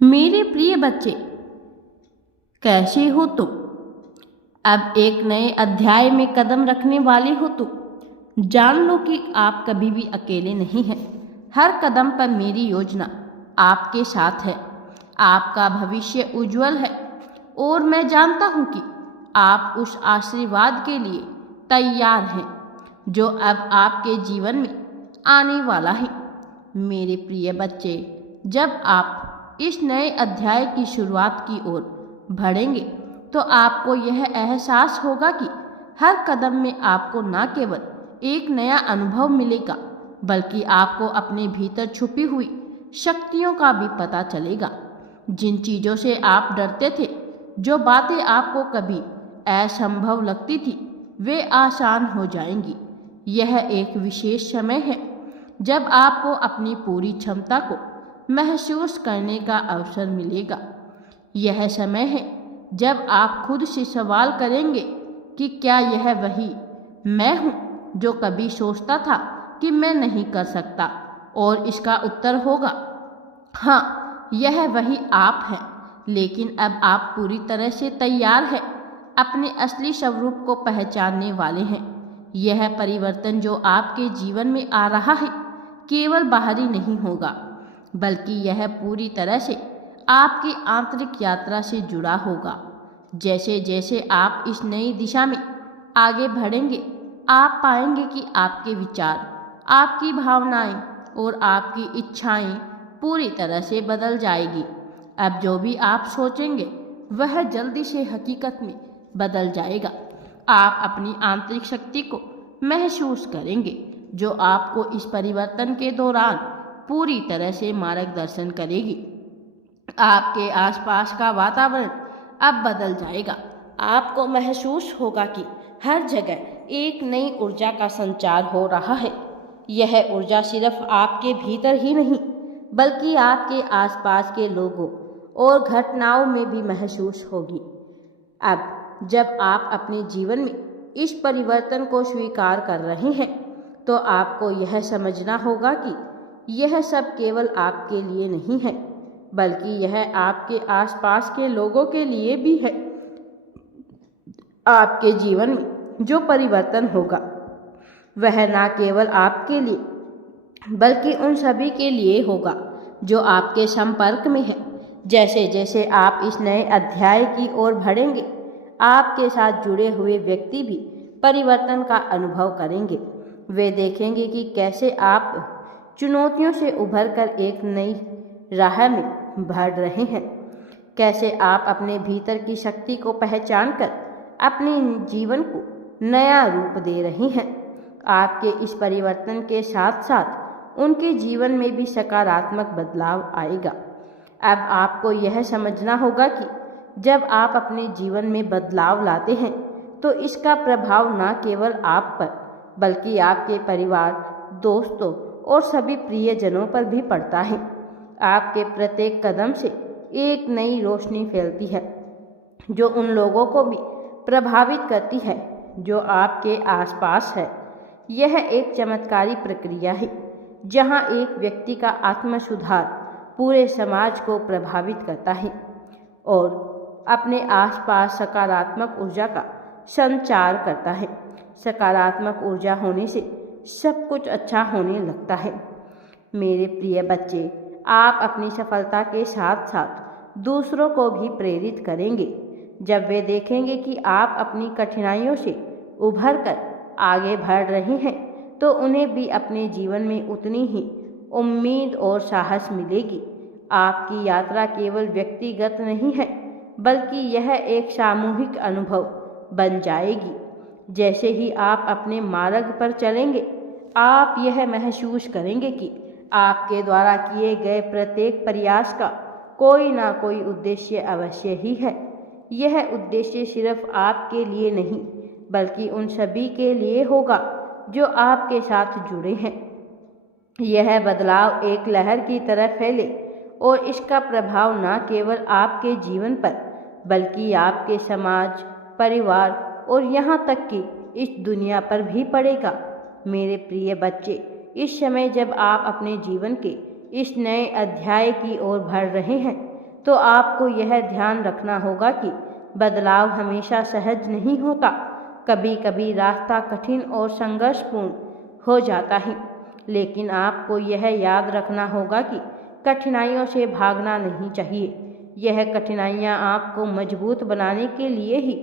मेरे प्रिय बच्चे, कैसे हो तुम? अब एक नए अध्याय में कदम रखने वाले हो तुम। जान लो कि आप कभी भी अकेले नहीं हैं। हर कदम पर मेरी योजना आपके साथ है। आपका भविष्य उज्जवल है और मैं जानता हूँ कि आप उस आशीर्वाद के लिए तैयार हैं जो अब आपके जीवन में आने वाला है। मेरे प्रिय बच्चे, जब आप इस नए अध्याय की शुरुआत की ओर बढ़ेंगे तो आपको यह एहसास होगा कि हर कदम में आपको न केवल एक नया अनुभव मिलेगा, बल्कि आपको अपने भीतर छुपी हुई शक्तियों का भी पता चलेगा। जिन चीज़ों से आप डरते थे, जो बातें आपको कभी असंभव लगती थी, वे आसान हो जाएंगी। यह एक विशेष समय है जब आपको अपनी पूरी क्षमता को महसूस करने का अवसर मिलेगा। यह समय है जब आप खुद से सवाल करेंगे कि क्या यह वही मैं हूँ जो कभी सोचता था कि मैं नहीं कर सकता, और इसका उत्तर होगा हाँ, यह वही आप हैं। लेकिन अब आप पूरी तरह से तैयार हैं, अपने असली स्वरूप को पहचानने वाले हैं। यह परिवर्तन जो आपके जीवन में आ रहा है केवल बाहरी नहीं होगा, बल्कि यह पूरी तरह से आपकी आंतरिक यात्रा से जुड़ा होगा। जैसे जैसे आप इस नई दिशा में आगे बढ़ेंगे, आप पाएंगे कि आपके विचार, आपकी भावनाएं और आपकी इच्छाएं पूरी तरह से बदल जाएगी। अब जो भी आप सोचेंगे वह जल्दी से हकीकत में बदल जाएगा। आप अपनी आंतरिक शक्ति को महसूस करेंगे जो आपको इस परिवर्तन के दौरान पूरी तरह से मार्गदर्शन करेगी। आपके आसपास का वातावरण अब बदल जाएगा। आपको महसूस होगा कि हर जगह एक नई ऊर्जा का संचार हो रहा है। यह ऊर्जा सिर्फ आपके भीतर ही नहीं, बल्कि आपके आसपास के लोगों और घटनाओं में भी महसूस होगी। अब जब आप अपने जीवन में इस परिवर्तन को स्वीकार कर रहे हैं, तो आपको यह समझना होगा कि यह सब केवल आपके लिए नहीं है, बल्कि यह आपके आसपास के लोगों के लिए भी है। आपके जीवन में जो परिवर्तन होगा वह न केवल आपके लिए, बल्कि उन सभी के लिए होगा जो आपके संपर्क में है। जैसे जैसे आप इस नए अध्याय की ओर बढ़ेंगे, आपके साथ जुड़े हुए व्यक्ति भी परिवर्तन का अनुभव करेंगे। वे देखेंगे कि कैसे आप चुनौतियों से उभरकर एक नई राह में बढ़ रहे हैं, कैसे आप अपने भीतर की शक्ति को पहचानकर अपने जीवन को नया रूप दे रहे हैं। आपके इस परिवर्तन के साथ साथ उनके जीवन में भी सकारात्मक बदलाव आएगा। अब आपको यह समझना होगा कि जब आप अपने जीवन में बदलाव लाते हैं, तो इसका प्रभाव न केवल आप पर, बल्कि आपके परिवार, दोस्तों और सभी प्रियजनों पर भी पड़ता है। आपके प्रत्येक कदम से एक नई रोशनी फैलती है, जो उन लोगों को भी प्रभावित करती है जो आपके आसपास है। यह एक चमत्कारी प्रक्रिया है, जहां एक व्यक्ति का आत्म सुधार पूरे समाज को प्रभावित करता है और अपने आसपास सकारात्मक ऊर्जा का संचार करता है। सकारात्मक ऊर्जा होने से सब कुछ अच्छा होने लगता है। मेरे प्रिय बच्चे, आप अपनी सफलता के साथ साथ दूसरों को भी प्रेरित करेंगे। जब वे देखेंगे कि आप अपनी कठिनाइयों से उभर कर आगे बढ़ रहे हैं, तो उन्हें भी अपने जीवन में उतनी ही उम्मीद और साहस मिलेगी। आपकी यात्रा केवल व्यक्तिगत नहीं है, बल्कि यह एक सामूहिक अनुभव बन जाएगी। जैसे ही आप अपने मार्ग पर चलेंगे, आप यह महसूस करेंगे कि आपके द्वारा किए गए प्रत्येक प्रयास का कोई ना कोई उद्देश्य अवश्य ही है। यह उद्देश्य सिर्फ आपके लिए नहीं, बल्कि उन सभी के लिए होगा जो आपके साथ जुड़े हैं। यह बदलाव एक लहर की तरह फैले और इसका प्रभाव न केवल आपके जीवन पर, बल्कि आपके समाज, परिवार और यहाँ तक कि इस दुनिया पर भी पड़ेगा। मेरे प्रिय बच्चे, इस समय जब आप अपने जीवन के इस नए अध्याय की ओर बढ़ रहे हैं, तो आपको यह ध्यान रखना होगा कि बदलाव हमेशा सहज नहीं होता। कभी कभी रास्ता कठिन और संघर्षपूर्ण हो जाता है, लेकिन आपको यह याद रखना होगा कि कठिनाइयों से भागना नहीं चाहिए। यह कठिनाइयाँ आपको मजबूत बनाने के लिए ही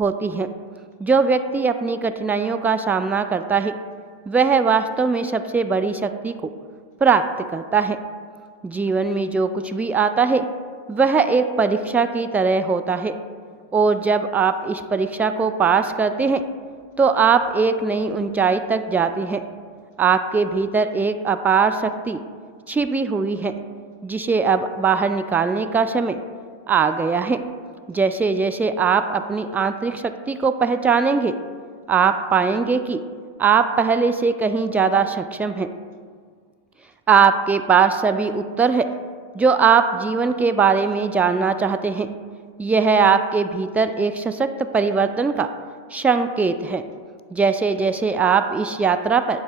होती हैं। जो व्यक्ति अपनी कठिनाइयों का सामना करता है वह वास्तव में सबसे बड़ी शक्ति को प्राप्त करता है। जीवन में जो कुछ भी आता है वह एक परीक्षा की तरह होता है, और जब आप इस परीक्षा को पास करते हैं तो आप एक नई ऊंचाई तक जाते हैं। आपके भीतर एक अपार शक्ति छिपी हुई है जिसे अब बाहर निकालने का समय आ गया है। जैसे जैसे आप अपनी आंतरिक शक्ति को पहचानेंगे, आप पाएंगे कि आप पहले से कहीं ज़्यादा सक्षम हैं। आपके पास सभी उत्तर है जो आप जीवन के बारे में जानना चाहते हैं। यह आपके भीतर एक सशक्त परिवर्तन का संकेत है। जैसे जैसे आप इस यात्रा पर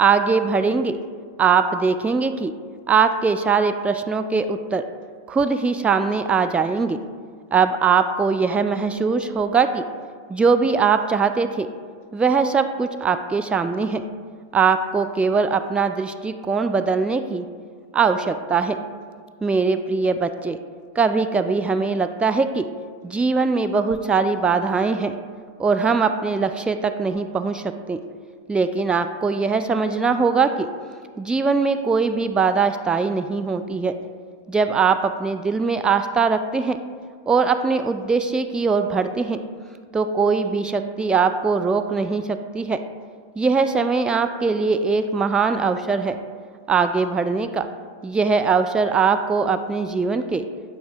आगे बढ़ेंगे, आप देखेंगे कि आपके सारे प्रश्नों के उत्तर खुद ही सामने आ जाएंगे। अब आपको यह महसूस होगा कि जो भी आप चाहते थे वह सब कुछ आपके सामने है। आपको केवल अपना दृष्टिकोण बदलने की आवश्यकता है। मेरे प्रिय बच्चे, कभी कभी हमें लगता है कि जीवन में बहुत सारी बाधाएं हैं और हम अपने लक्ष्य तक नहीं पहुंच सकते, लेकिन आपको यह समझना होगा कि जीवन में कोई भी बाधा स्थायी नहीं होती है। जब आप अपने दिल में आस्था रखते हैं और अपने उद्देश्य की ओर बढ़ते हैं तो कोई भी शक्ति आपको रोक नहीं सकती है। यह समय आपके लिए एक महान अवसर है आगे बढ़ने का। यह अवसर आपको अपने जीवन के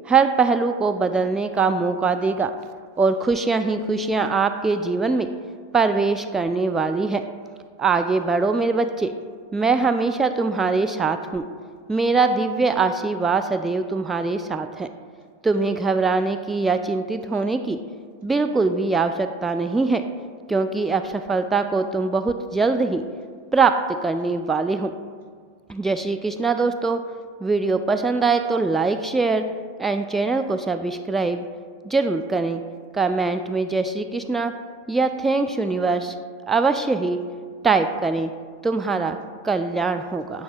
हर पहलू को बदलने का मौका देगा और खुशियां ही खुशियां आपके जीवन में प्रवेश करने वाली है। आगे बढ़ो मेरे बच्चे, मैं हमेशा तुम्हारे साथ हूँ। मेरा दिव्य आशीर्वाद सदैव तुम्हारे साथ है। तुम्हें घबराने की या चिंतित होने की बिल्कुल भी आवश्यकता नहीं है, क्योंकि अब सफलता को तुम बहुत जल्द ही प्राप्त करने वाले हो। जय श्री कृष्णा दोस्तों, वीडियो पसंद आए तो लाइक, शेयर एंड चैनल को सब्सक्राइब जरूर करें। कमेंट में जय श्री कृष्णा या थैंक्स यूनिवर्स अवश्य ही टाइप करें। तुम्हारा कल्याण होगा।